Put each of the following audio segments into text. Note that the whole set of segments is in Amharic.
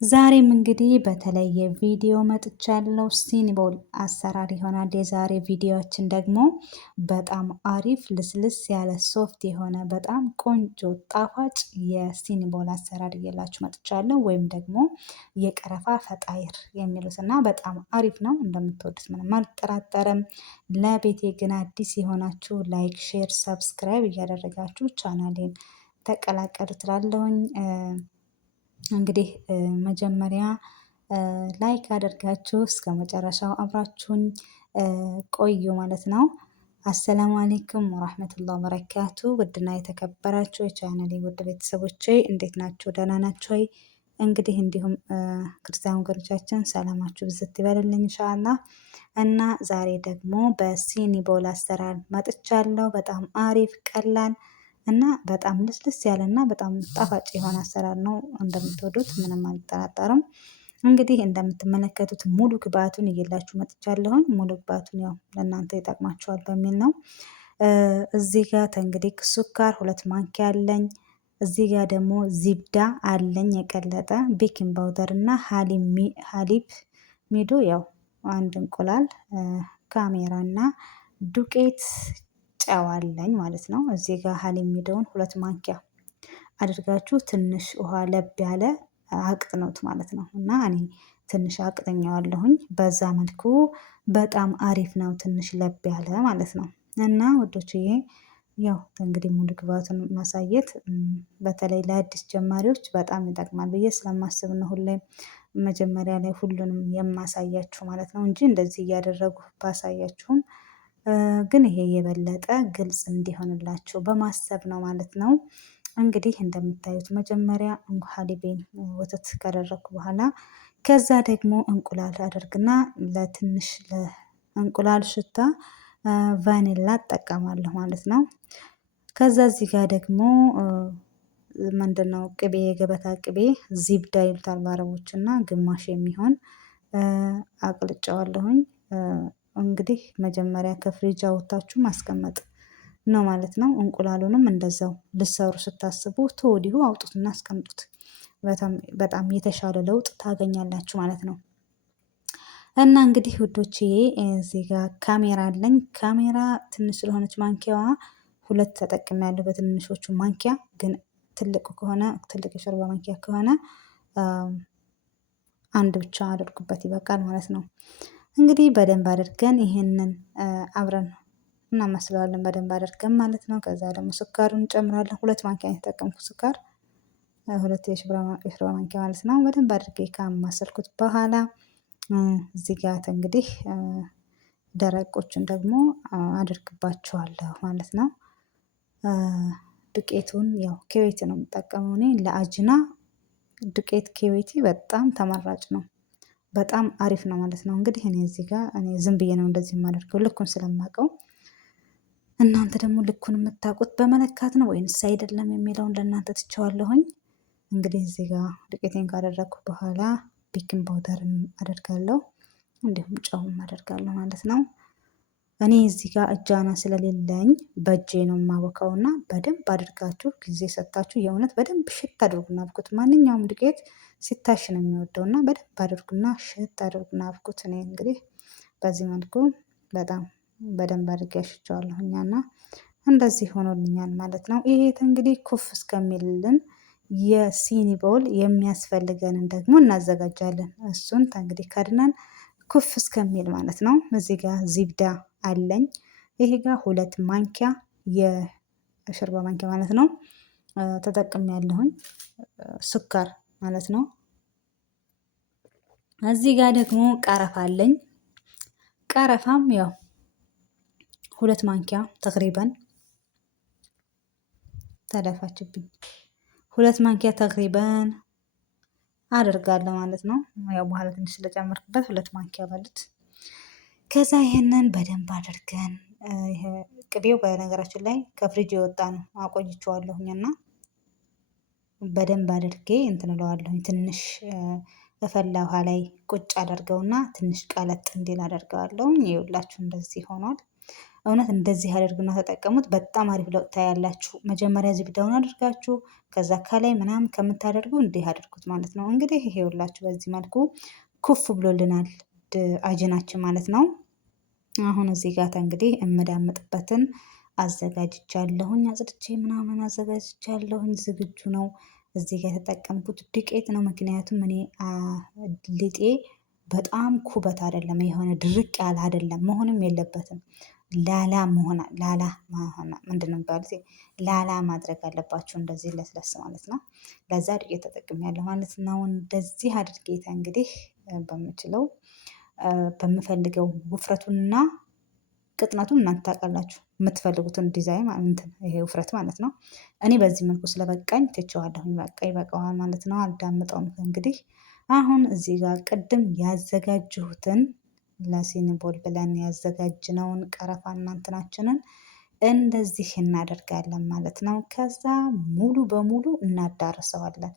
ዛሬም እንግዲህ በተለየ ቪዲዮ መጥቻለሁ። ሲኒቦል አሰራር ይሆናል የዛሬ ቪዲዮችን ደግሞ በጣም አሪፍ ልስልስ ያለ ሶፍት የሆነ በጣም ቆንጆ ጣፋጭ የሲኒቦል አሰራር እየላችሁ መጥቻለሁ። ወይም ደግሞ የቀረፋ ፈጣይር የሚሉት እና በጣም አሪፍ ነው። እንደምትወዱት ምንም አልጠራጠርም። ለቤቴ ግን አዲስ የሆናችሁ ላይክ፣ ሼር፣ ሰብስክራይብ እያደረጋችሁ ቻናሌን ተቀላቀሉ ትላለሁኝ። እንግዲህ መጀመሪያ ላይክ አድርጋችሁ እስከ መጨረሻው አብራችሁኝ ቆዩ ማለት ነው። አሰላሙ አሌይኩም ወራህመቱላሂ ወበረካቱ። ውድና የተከበራችሁ የቻናሌ ውድ ቤተሰቦቼ እንዴት ናችሁ? ደህና ናችሁ ወይ? እንግዲህ እንዲሁም ክርስቲያን ወገኖቻችን ሰላማችሁ ብዝት ይበልልኝ ኢንሻአላህ። እና ዛሬ ደግሞ በሲኒቦል አሰራር መጥቻለሁ። በጣም አሪፍ ቀላል እና በጣም ልስልስ ያለ እና በጣም ጣፋጭ የሆነ አሰራር ነው። እንደምትወዱት ምንም አልጠራጠርም። እንግዲህ እንደምትመለከቱት ሙሉ ግብአቱን እየላችሁ መጥቻለሁኝ። ሙሉ ግብአቱን ያው ለእናንተ ይጠቅማችኋል በሚል ነው። እዚህ ጋር እንግዲህ ሱካር 2 ማንኪያ አለኝ። እዚህ ጋር ደግሞ ዚብዳ አለኝ የቀለጠ፣ ቤኪንግ ፓውደር እና ሀሊብ ሚዶ ያው 1 እንቁላል፣ ካሜራ እና ዱቄት ጨው አለኝ ማለት ነው። እዚህ ጋር ሀሊብ ሚዶውን 2 ማንኪያ አድርጋችሁ ትንሽ ውሃ ለብ ያለ አቅጥኖት ማለት ነው። እና እኔ ትንሽ አቅጥኛዋለሁኝ በዛ መልኩ በጣም አሪፍ ነው። ትንሽ ለብ ያለ ማለት ነው። እና ወዶችዬ ያው እንግዲህ ሙሉ ግብአቱን ማሳየት በተለይ ለአዲስ ጀማሪዎች በጣም ይጠቅማል ብዬ ስለማስብ ነው ሁሌም መጀመሪያ ላይ ሁሉንም የማሳያችሁ ማለት ነው እንጂ እንደዚህ እያደረጉ ባሳያችሁም ግን ይሄ የበለጠ ግልጽ እንዲሆንላችሁ በማሰብ ነው ማለት ነው። እንግዲህ እንደምታዩት መጀመሪያ ሀሊቤን ወተት ካደረኩ በኋላ ከዛ ደግሞ እንቁላል አደርግና ለትንሽ ለእንቁላል ሽታ ቫኒላ እጠቀማለሁ ማለት ነው። ከዛ እዚህ ጋር ደግሞ ምንድነው ቅቤ፣ የገበታ ቅቤ ዚብዳ ይሉታል በአረቦች እና ግማሽ የሚሆን አቅልጨዋለሁኝ። እንግዲህ መጀመሪያ ከፍሪጅ አውጥታችሁ ማስቀመጥ ነው ማለት ነው። እንቁላሉንም እንደዛው ልሰሩ ስታስቡ ተወዲሁ አውጡትና አስቀምጡት። በጣም የተሻለ ለውጥ ታገኛላችሁ ማለት ነው። እና እንግዲህ ውዶችዬ እዚህ ጋር ካሜራ አለኝ። ካሜራ ትንሽ ስለሆነች ማንኪያዋ 2 ተጠቅሜያለሁ በትንሾቹ ማንኪያ። ግን ትልቅ ከሆነ ትልቅ የሾርባ ማንኪያ ከሆነ 1 ብቻ አድርጉበት ይበቃል ማለት ነው። እንግዲህ በደንብ አድርገን ይሄንን አብረን እናመስለዋለን በደንብ አድርገን ማለት ነው። ከዛ ደግሞ ስኳሩን እንጨምራለን። 2 ማንኪያ የተጠቀምኩት ስኳር 2 የሾርባ ማንኪያ ማለት ነው። በደንብ አድርጌ ካማሰልኩት በኋላ እዚህ ጋር እንግዲህ ደረቆቹን ደግሞ አድርግባቸዋለሁ ማለት ነው። ዱቄቱን ያው ኬዌት ነው የምጠቀመው እኔ ለአጅና ዱቄት ኬዌቲ በጣም ተመራጭ ነው። በጣም አሪፍ ነው ማለት ነው። እንግዲህ እኔ እዚህ ጋር እኔ ዝም ብዬ ነው እንደዚህ የማደርገው ልኩን ስለማውቀው። እናንተ ደግሞ ልኩን የምታውቁት በመለካት ነው ወይንስ አይደለም የሚለውን ለእናንተ ትቼዋለሁኝ። እንግዲህ እዚህ ጋር ዱቄቴን ካደረግኩ በኋላ ቤኪንግ ፓውደርን አደርጋለሁ፣ እንዲሁም ጨውም አደርጋለሁ ማለት ነው። እኔ እዚህ ጋር እጃና ስለሌለኝ በእጄ ነው የማቦካው እና በደንብ አድርጋችሁ ጊዜ ሰጣችሁ የእውነት በደንብ ሽት አድርጉና አብኩት። ማንኛውም ዱቄት ሲታሽ ነው የሚወደው እና በደንብ አድርጉና ሽት አድርጉና አብኩት። እኔ እንግዲህ በዚህ መልኩ በጣም በደንብ አድርጌ አሽቸዋለሁኝ እና እንደዚህ ሆኖልኛል ማለት ነው። ይሄ እንግዲህ ኩፍ እስከሚልልን የሲኒቦል የሚያስፈልገንን ደግሞ እናዘጋጃለን። እሱን እንግዲህ ከድነን ኩፍ እስከሚል ማለት ነው። እዚህ ጋር ዚብዳ አለኝ። ይሄ ጋር 2 ማንኪያ የሾርባ ማንኪያ ማለት ነው ተጠቅሜያለሁኝ፣ ስኳር ማለት ነው። እዚህ ጋር ደግሞ ቀረፋ አለኝ። ቀረፋም ያው 2 ማንኪያ ተቅሪበን ተደፋችብኝ 2 ማንኪያ ተቅሪበን አደርጋለሁ ማለት ነው። ያው በኋላ ትንሽ ስለጨመርኩበት 2 ማንኪያ በሉት። ከዛ ይሄንን በደንብ አድርገን ይሄ ቅቤው በነገራችን ላይ ከፍሪጅ የወጣ ነው አቆይቼዋለሁኝ እና በደንብ አድርጌ እንትን እለዋለሁኝ። ትንሽ በፈላ ውሃ ላይ ቁጭ አደርገውና ትንሽ ቀለጥ እንዲል አደርገዋለሁኝ። ይኸውላችሁ እንደዚህ ሆኗል። እውነት እንደዚህ አድርጉና ተጠቀሙት። በጣም አሪፍ ለውጥ ታያላችሁ። መጀመሪያ ዝግዳውን አድርጋችሁ ከዛ ከላይ ምናምን ከምታደርጉ እንዲህ አድርጉት ማለት ነው። እንግዲህ ይሄ ሁላችሁ በዚህ መልኩ ኩፍ ብሎልናል አጅናችን ማለት ነው። አሁን እዚህ ጋር እንግዲህ እምዳምጥበትን አዘጋጅቻለሁኝ። አጽድቼ ምናምን አዘጋጅቻለሁኝ። ዝግጁ ነው። እዚህ ጋር የተጠቀምኩት ዱቄት ነው። ምክንያቱም እኔ ሊጤ በጣም ኩበት አይደለም፣ የሆነ ድርቅ ያለ አይደለም፣ መሆንም የለበትም። ላላ ምንድን ነው የሚባሉት? ላላ ማድረግ አለባችሁ፣ እንደዚህ ለስለስ ማለት ነው። ለዛ ዱቄት ተጠቅሜያለሁ ማለት ነው። እንደዚህ አድርጌታ እንግዲህ በምችለው በምፈልገው ውፍረቱንና ቅጥነቱን እናንተ ታውቃላችሁ፣ የምትፈልጉትን ዲዛይን ይሄ ውፍረት ማለት ነው። እኔ በዚህ መልኩ ስለበቃኝ ትቼዋለሁኝ። በቃ ይበቃዋል ማለት ነው። አልዳምጠውም እንግዲህ። አሁን እዚህ ጋር ቅድም ያዘጋጅሁትን ለሲኒቦል ብለን ያዘጋጅነውን ቀረፋ እናንትናችንን እንደዚህ እናደርጋለን ማለት ነው። ከዛ ሙሉ በሙሉ እናዳርሰዋለን።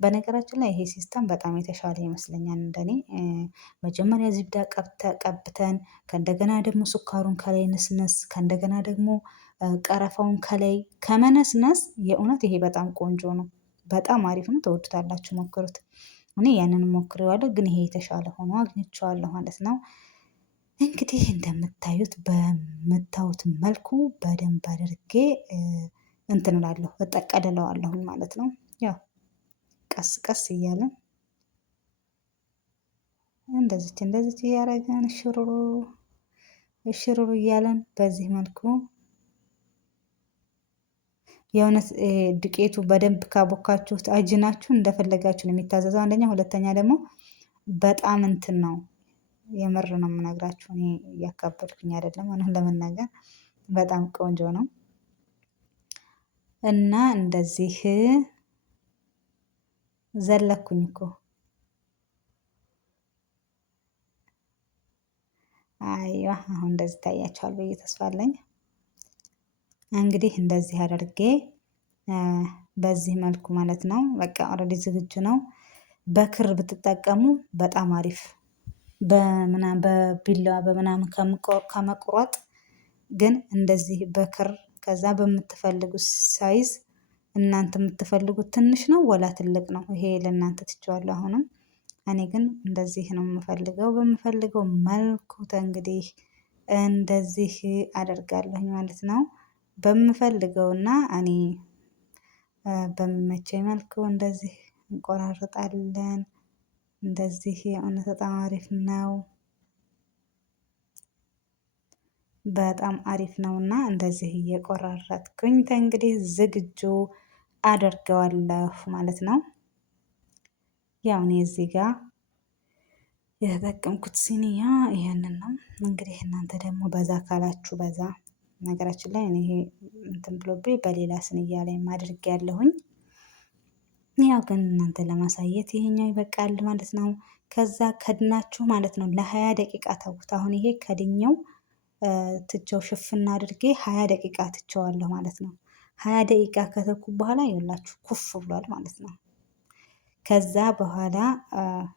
በነገራችን ላይ ይሄ ሲስተም በጣም የተሻለ ይመስለኛል እንደኔ። መጀመሪያ ዝብዳ ቀብተን ከእንደገና ደግሞ ስኳሩን ከላይ ነስነስ ከእንደገና ደግሞ ቀረፋውን ከላይ ከመነስነስ የእውነት ይሄ በጣም ቆንጆ ነው። በጣም አሪፍ ነው። ተወዱታላችሁ፣ ሞክሩት። እኔ ያንን ሞክሬዋለሁ፣ ግን ይሄ የተሻለ ሆኖ አግኝቼዋለሁ ማለት ነው። እንግዲህ እንደምታዩት በምታዩት መልኩ በደንብ አድርጌ እንትን እላለሁ እጠቀልለዋለሁኝ ማለት ነው። ያው ቀስ ቀስ እያለን እንደዚች እያደረገን ሽሩሩ እያለን በዚህ መልኩ የእውነት ዱቄቱ በደንብ ካቦካችሁት አጅናችሁ እንደፈለጋችሁ ነው የሚታዘዘው። አንደኛ፣ ሁለተኛ ደግሞ በጣም እንትን ነው። የምር ነው የምነግራችሁ። እኔ እያካበድኩኝ አይደለም። አሁን ለመናገር በጣም ቆንጆ ነው እና እንደዚህ ዘለኩኝ እኮ። አይዋ አሁን እንደዚህ ታያችኋል ብዬ ተስፋ አለኝ። እንግዲህ እንደዚህ አድርጌ በዚህ መልኩ ማለት ነው። በቃ ኦልሬዲ ዝግጁ ነው። በክር ብትጠቀሙ በጣም አሪፍ፣ በቢላዋ በምናምን ከመቁረጥ ግን እንደዚህ በክር ከዛ በምትፈልጉት ሳይዝ እናንተ የምትፈልጉት ትንሽ ነው ወላ ትልቅ ነው፣ ይሄ ለእናንተ ትቼዋለሁ። አሁንም እኔ ግን እንደዚህ ነው የምፈልገው። በምፈልገው መልኩ እንግዲህ እንደዚህ አደርጋለሁኝ ማለት ነው። በምፈልገውና እኔ በሚመቸኝ መልኩ እንደዚህ እንቆራርጣለን። እንደዚህ የእውነት በጣም አሪፍ ነው። በጣም አሪፍ ነውና እንደዚህ እየቆራረጥኩኝ እንግዲህ ዝግጁ አደርገዋለሁ ማለት ነው። ያው እኔ እዚህ ጋር የተጠቀምኩት ሲኒያ ይሄንን ነው። እንግዲህ እናንተ ደግሞ በዛ ካላችሁ በዛ። ነገራችን ላይ እኔ ይሄ እንትን ብሎብኝ በሌላ ስንያ ላይ ማድረግ ያለሁኝ። ያው ግን እናንተ ለማሳየት ይሄኛው ይበቃል ማለት ነው። ከዛ ከድናችሁ ማለት ነው ለ20 ደቂቃ ተውት። አሁን ይሄ ከድኛው ትቸው ሽፍና አድርጌ 20 ደቂቃ ትቸዋለሁ ማለት ነው። 20 ደቂቃ ከተኩ በኋላ ይኸውላችሁ ኩፍ ብሏል ማለት ነው። ከዛ በኋላ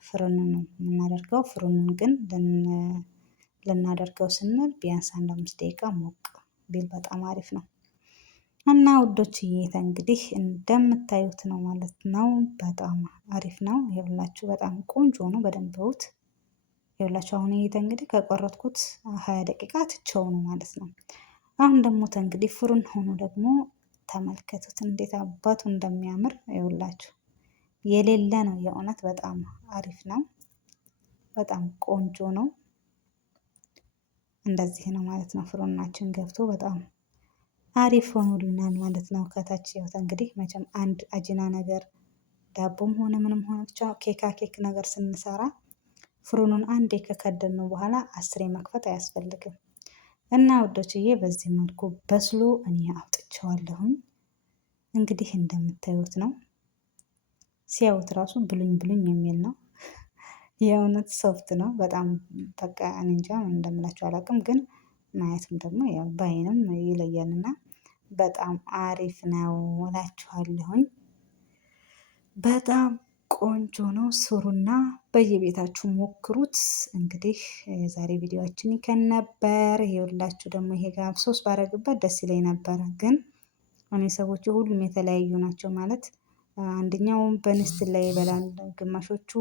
ፍርኑን ነው የምናደርገው። ፍርኑን ግን ልናደርገው ስንል ቢያንስ 5 ደቂቃ ሞቅ ቢል በጣም አሪፍ ነው። እና ውዶችዬ እንግዲህ እንደምታዩት ነው ማለት ነው። በጣም አሪፍ ነው። ይኸውላችሁ በጣም ቆንጆ ነው። በደንብ እዩት። ይኸውላችሁ አሁን ይሄ እንግዲህ ከቆረጥኩት 20 ደቂቃ ትቸው ነው ማለት ነው። አሁን ደግሞ እንግዲህ ፍሩን ሆኖ ደግሞ ተመልከቱት እንዴት አባቱ እንደሚያምር ይኸውላችሁ። የሌለ ነው የእውነት በጣም አሪፍ ነው። በጣም ቆንጆ ነው። እንደዚህ ነው ማለት ነው። ፍሩናችን ገብቶ በጣም አሪፍ ሆኖልናል ማለት ነው። ከታች ህይወት እንግዲህ መቼም አንድ አጂና ነገር ዳቦም ሆነ ምንም ሆነ ብቻ ኬክ ነገር ስንሰራ ፍሩኑን አንዴ ከከደነው በኋላ 10 መክፈት አያስፈልግም። እና ውዶችዬ በዚህ መልኩ በስሎ እኔ አውጥቼዋለሁኝ። እንግዲህ እንደምታዩት ነው። ሲያዩት ራሱ ብሉኝ ብሉኝ የሚል ነው። የእውነት ሶፍት ነው በጣም በቃ እኔ እንጃ እንደምላችሁ አላውቅም፣ ግን ማየትም ደግሞ ያው በአይንም ይለያልና በጣም አሪፍ ነው እላችኋለሁኝ። በጣም ቆንጆ ነው። ስሩና በየቤታችሁ ሞክሩት። እንግዲህ የዛሬ ቪዲዮአችን ይከን ነበር። ይኸውላችሁ ደግሞ ይሄ ጋር ሶስት ባረግበት ደስ ይለኝ ነበረ፣ ግን እኔ ሰዎቹ ሁሉም የተለያዩ ናቸው ማለት አንደኛው በንስት ላይ ይበላል፣ ግማሾቹ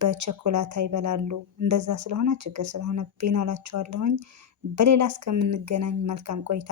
በቸኮላታ ይበላሉ። እንደዛ ስለሆነ ችግር ስለሆነብኝ ነው እላችኋለሁኝ። በሌላ እስከምንገናኝ መልካም ቆይታ